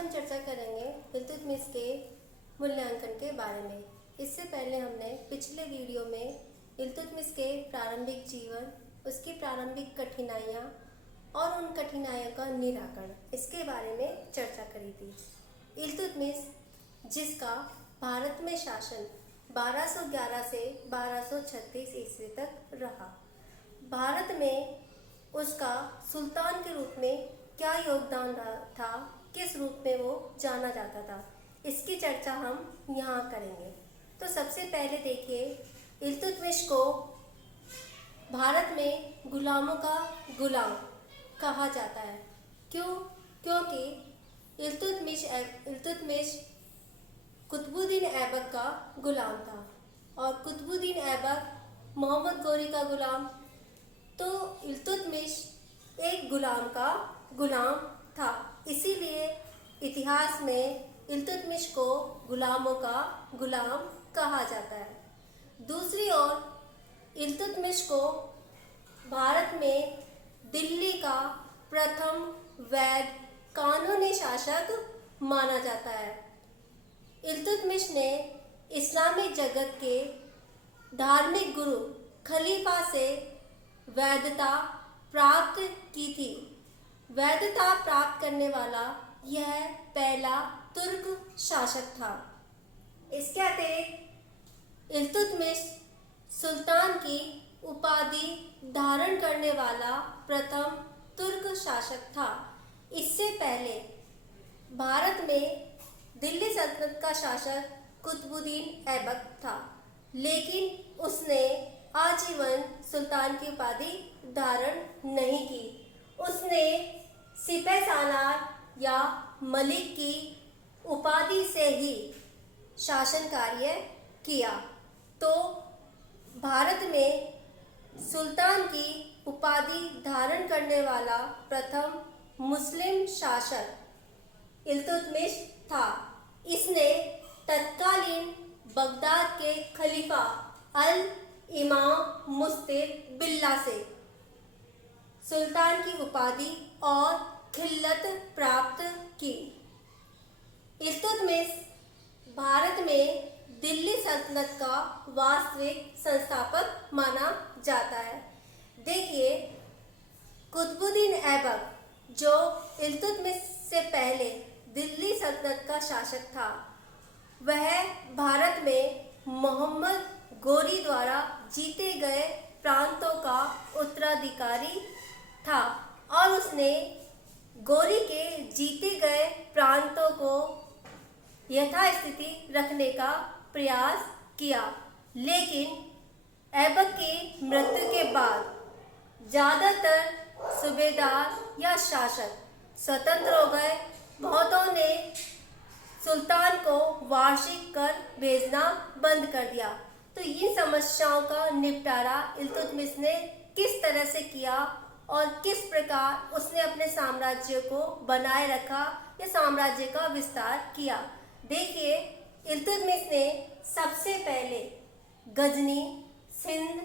हम चर्चा करेंगे इल्तुतमिश के मूल्यांकन के बारे में। इससे पहले हमने पिछले वीडियो में इल्तुतमिश के प्रारंभिक जीवन, उसकी प्रारंभिक कठिनाइयाँ और उन कठिनाइयों का निराकरण, इसके बारे में चर्चा करी थी। इल्तुतमिश, जिसका भारत में शासन 1211 से 1236 ईस्वी तक रहा, भारत में उसका सुल्तान के रूप में क्या योगदान था, किस रूप में वो जाना जाता था, इसकी चर्चा हम यहाँ करेंगे। तो सबसे पहले देखिए, इल्तुतमिश को भारत में गुलामों का गुलाम कहा जाता है। क्यों? क्योंकि इल्तुतमिश कुतुबुद्दीन ऐबक का गुलाम था और कुतुबुद्दीन ऐबक मोहम्मद गौरी का गुलाम। तो इल्तुतमिश एक गुलाम का गुलाम था, इसीलिए इतिहास में इल्तुतमिश को गुलामों का गुलाम कहा जाता है। दूसरी ओर इल्तुतमिश को भारत में दिल्ली का प्रथम वैध कानूनी शासक माना जाता है। इल्तुतमिश ने इस्लामी जगत के धार्मिक गुरु खलीफा से वैधता प्राप्त की थी। वैधता प्राप्त करने वाला यह पहला तुर्क शासक था। इसके अतिरिक्त इल्तुतमिश सुल्तान की उपाधि धारण करने वाला प्रथम तुर्क शासक था। इससे पहले भारत में दिल्ली सल्तनत का शासक कुतुबुद्दीन ऐबक था, लेकिन उसने आजीवन सुल्तान की उपाधि धारण नहीं की। उसने सिपहसालार या मलिक की उपाधि से ही शासन कार्य किया। तो भारत में सुल्तान की उपाधि धारण करने वाला प्रथम मुस्लिम शासक इल्तुतमिश था। इसने तत्कालीन बगदाद के खलीफा अल इमाम मुस्तिर बिल्ला से सुल्तान की उपाधि और खिल्लत प्राप्त की। इल्तुतमिश भारत में दिल्ली सल्तनत का वास्तविक संस्थापक माना जाता है। देखिए, कुतुबुद्दीन ऐबक, जो इल्तुतमिश से पहले दिल्ली सल्तनत का शासक था, वह भारत में मोहम्मद गौरी द्वारा जीते गए प्रांतों का उत्तराधिकारी था और उसने गौरी के जीते गए प्रांतों को यथास्थिति रखने का प्रयास किया। लेकिन ऐबक की मृत्यु के बाद ज़्यादातर सूबेदार या शासक स्वतंत्र हो गए। बहुतों ने सुल्तान को वार्षिक कर भेजना बंद कर दिया। तो इन समस्याओं का निपटारा इल्तुतमिश ने किस तरह से किया और किस प्रकार उसने अपने साम्राज्य को बनाए रखा या साम्राज्य का विस्तार किया। देखिए, इल्तुतमिश ने सबसे पहले गजनी, सिंध,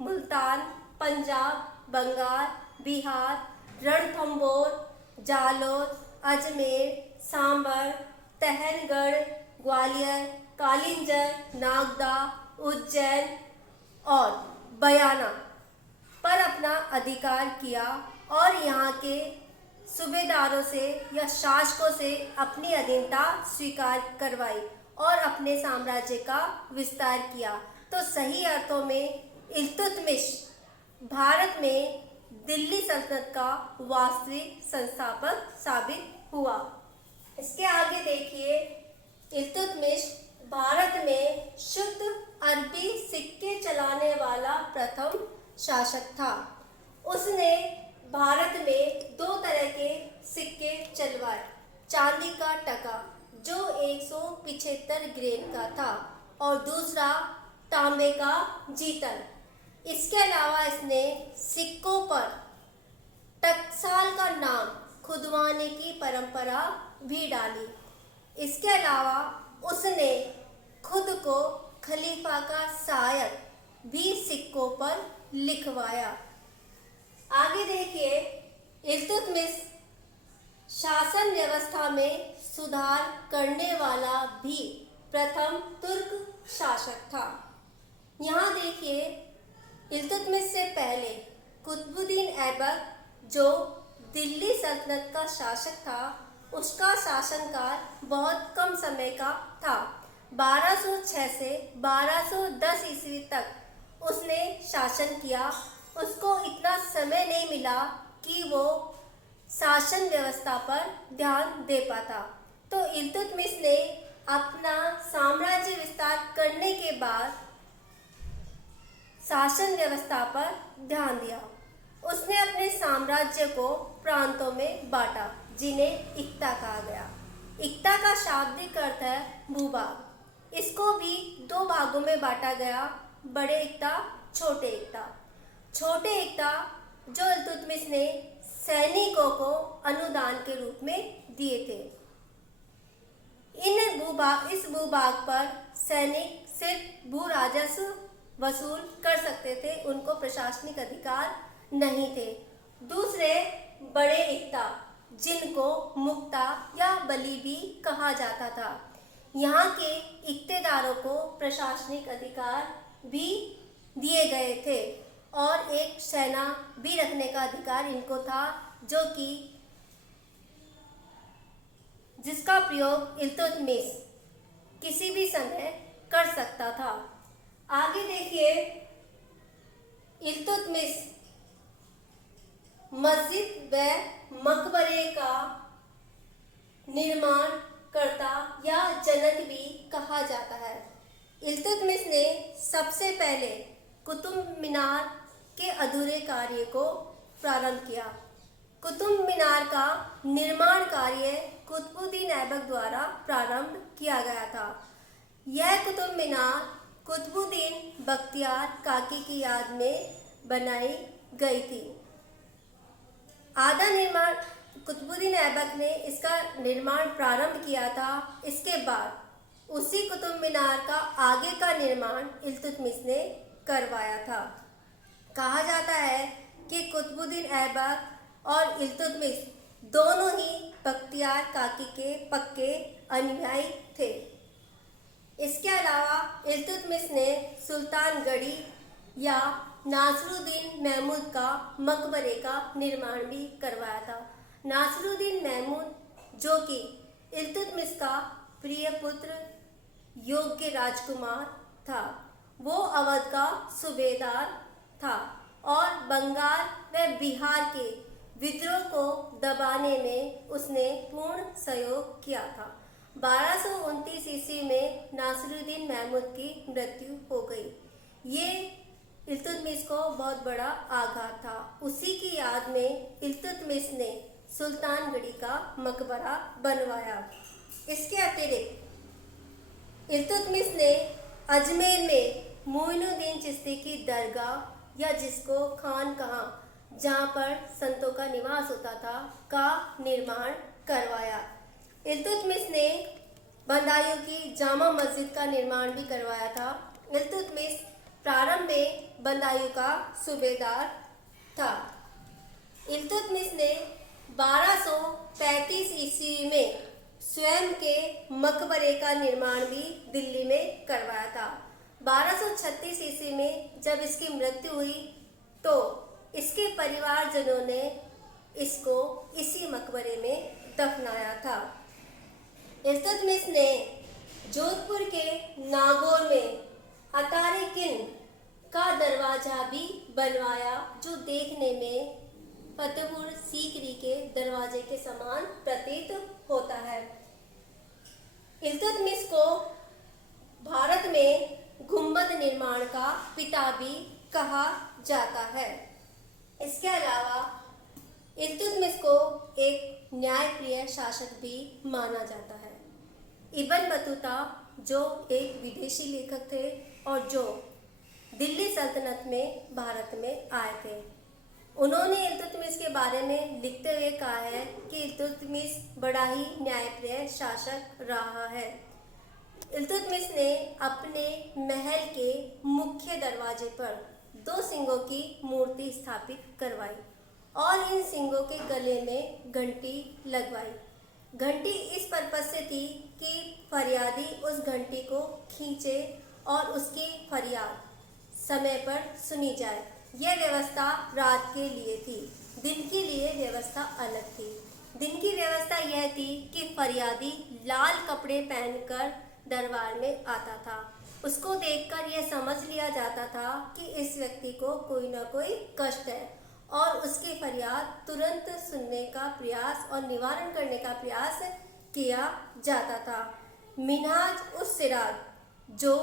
मुल्तान, पंजाब, बंगाल, बिहार, रणथंभौर, जालौर, अजमेर, सांबर, तहनगढ़, ग्वालियर, कालिंजर, नागदा, उज्जैन और बयाना पर अपना अधिकार किया और यहाँ के सूबेदारों से या शासकों से अपनी अधीनता स्वीकार करवाई और अपने साम्राज्य का विस्तार किया। तो सही अर्थों में इल्तुतमिश भारत में दिल्ली सल्तनत का वास्तविक संस्थापक साबित हुआ। इसके आगे देखिए, इल्तुतमिश भारत में शुद्ध अरबी सिक्के चलाने वाला प्रथम शासक था। उसने भारत में दो तरह के सिक्के चलवाए। चांदी का टका, जो 175 ग्रेन का था, और दूसरा तांबे का जीतल। इसके अलावा इसने सिक्कों पर टकसाल का नाम खुदवाने की परंपरा भी डाली। इसके अलावा उसने खुद को खलीफा का सहायक भी सिक्कों पर लिखवाया। आगे देखिए, इल्तुतमिश शासन व्यवस्था में सुधार करने वाला भी प्रथम तुर्क शासक था। यहाँ देखिए, इल्तुतमिश से पहले कुतुबुद्दीन ऐबक जो दिल्ली सल्तनत का शासक था, उसका शासनकाल बहुत कम समय का था। 1206 से 1210 ईस्वी तक उसने शासन किया। उसको इतना समय नहीं मिला कि वो शासन व्यवस्था पर ध्यान दे पाता। तो इल्तुतमिश ने अपना साम्राज्य विस्तार करने के बाद शासन व्यवस्था पर ध्यान दिया। उसने अपने साम्राज्य को प्रांतों में बांटा, जिन्हें इक्ता कहा गया। इक्ता का शाब्दिक अर्थ है भूभाग। इसको भी दो भागों में बांटा गया, बड़े इक्ता, छोटे इक्ता। छोटे इक्ता जो इल्तुतमिश ने सैनिकों को अनुदान के रूप में दिए थे। इस भूभाग पर सैनिक सिर्फ भू राजस्व वसूल कर सकते थे, उनको प्रशासनिक अधिकार नहीं थे। दूसरे बड़े इक्ता, जिनको मुक्ता या बली भी कहा जाता था, यहाँ के इक्तेदारों को प्रशासनिक अधिकार भी दिए गए थे और एक सेना भी रखने का अधिकार इनको था, जो कि जिसका प्रयोग इल्तुतमिश किसी भी समय कर सकता था। आगे देखिए, इल्तुतमिश मस्जिद व मकबरे का निर्माण करता या जनक भी कहा जाता है। इल्तुतमिश ने सबसे पहले कुतुब मीनार के अधूरे कार्य को प्रारंभ किया। कुतुब मीनार का निर्माण कार्य कुतुबुद्दीन ऐबक द्वारा प्रारंभ किया गया था। यह कुतुब मीनार कुतुबुद्दीन बख्तियार काकी की याद में बनाई गई थी। आधा निर्माण कुतुबुद्दीन ऐबक ने इसका निर्माण प्रारंभ किया था। इसके बाद उसी कुतुब मीनार का आगे का निर्माण इल्तुतमिश ने करवाया था। कहा जाता है कि कुतुबुद्दीन ऐबक और इल्तुतमिश दोनों ही बख्तियार काकी के पक्के अनुयायी थे। इसके अलावा इल्तुतमिश ने सुल्तानगढ़ी या नासिरुद्दीन महमूद का मकबरे का निर्माण भी करवाया था। नासिरुद्दीन महमूद, जो कि इल्तुतमिश का प्रिय पुत्र योग्य राजकुमार था, वो अवध का सूबेदार था और बंगाल व बिहार के विद्रोह को दबाने में उसने पूर्ण सहयोग किया था। 1229 ईस्वी में नासिरुद्दीन महमूद की मृत्यु हो गई। ये इल्तुतमिश को बहुत बड़ा आघात था। उसी की याद में इल्तुतमिश ने सुल्तानगढ़ी का मकबरा बनवाया। इसके अतिरिक्त इल्तुतमिश ने अजमेर में मोइनुद्दीन चिश्ती की दरगाह, या जिसको खानकाह, जहाँ पर संतों का निवास होता था, का निर्माण करवाया। इल्तुतमिश ने बदायूं की जामा मस्जिद का निर्माण भी करवाया था। इल्तुतमिश प्रारंभ में बदायूं का सूबेदार था। इल्तुतमिश ने 1235 ईस्वी में स्वयं के मकबरे का निर्माण भी दिल्ली में करवाया था। 1236 ईस्वी में जब इसकी मृत्यु हुई तो इसके परिवारजनों ने इसको इसी मकबरे में दफनाया था। इल्तुतमिश ने जोधपुर के नागौर में अतारिकिन का दरवाजा भी बनवाया, जो देखने में फतेहपुर सीकरी के दरवाजे के समान प्रतीत होता है। इल्तुतमिश को भारत में गुंबद निर्माण का पिता भी कहा जाता है। इसके अलावा इल्तुतमिश को एक न्यायप्रिय शासक भी माना जाता है। इब्न बतूता, जो एक विदेशी लेखक थे और जो दिल्ली सल्तनत में भारत में आए थे, उन्होंने इल्तुतमिश के बारे में लिखते हुए कहा है कि इल्तुतमिश बड़ा ही न्यायप्रिय शासक रहा है। इल्तुतमिश ने अपने महल के मुख्य दरवाजे पर 2 सिंहों की मूर्ति स्थापित करवाई और इन सिंगों के गले में घंटी लगवाई। घंटी इस पर्पज से थी कि फरियादी उस घंटी को खींचे और उसकी फरियाद समय पर सुनी जाए। यह व्यवस्था रात के लिए थी, दिन के लिए व्यवस्था अलग थी। दिन की व्यवस्था यह थी कि फरियादी लाल कपड़े पहनकर दरबार में आता था। उसको देखकर यह समझ लिया जाता था कि इस व्यक्ति को कोई ना कोई कष्ट है और उसकी फरियाद तुरंत सुनने का प्रयास और निवारण करने का प्रयास किया जाता था। मिन्हाज उस सिराज जो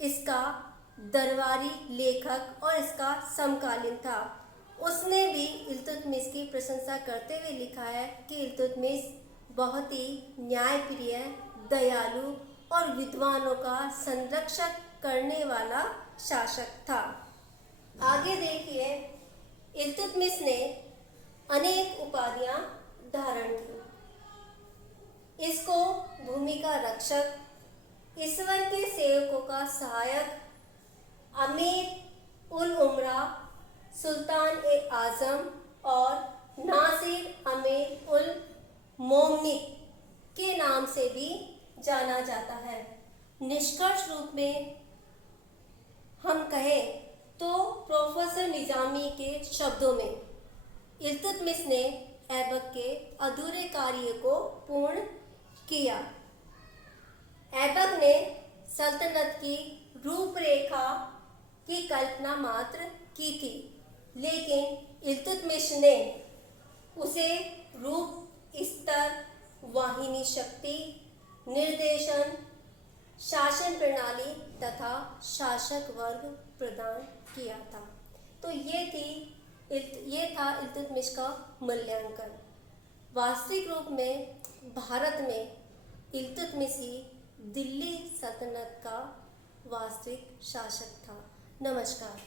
इसका दरबारी लेखक और इसका समकालीन था, उसने भी इल्तुतमिश की प्रशंसा करते हुए लिखा है कि इल्तुतमिश बहुत ही न्यायप्रिय, दयालु और विद्वानों का संरक्षक करने वाला शासक था। आगे देखिए, इल्तुतमिश ने अनेक उपाधियां धारण की। इसको भूमि का रक्षक, ईश्वर के सेवकों का सहायक, अमीर उल उमरा, सुल्तान ए आजम और नासिर अमीर उल मोमिनीन के नाम से भी जाना जाता है। निष्कर्ष रूप में हम कहें तो प्रोफेसर निजामी के शब्दों में इल्तुतमिश ने ऐबक के अधूरे कार्य को पूर्ण किया। ऐबक ने सल्तनत की रूपरेखा की कल्पना मात्र की थी, लेकिन इल्तुतमिश ने उसे रूप, स्तर, वाहिनी शक्ति, निर्देशन, शासन प्रणाली तथा शासक वर्ग प्रदान किया था। तो ये था इल्तुतमिश का मूल्यांकन। वास्तविक रूप में भारत में इल्तुतमिश ही दिल्ली सल्तनत का वास्तविक शासक था। नमस्कार।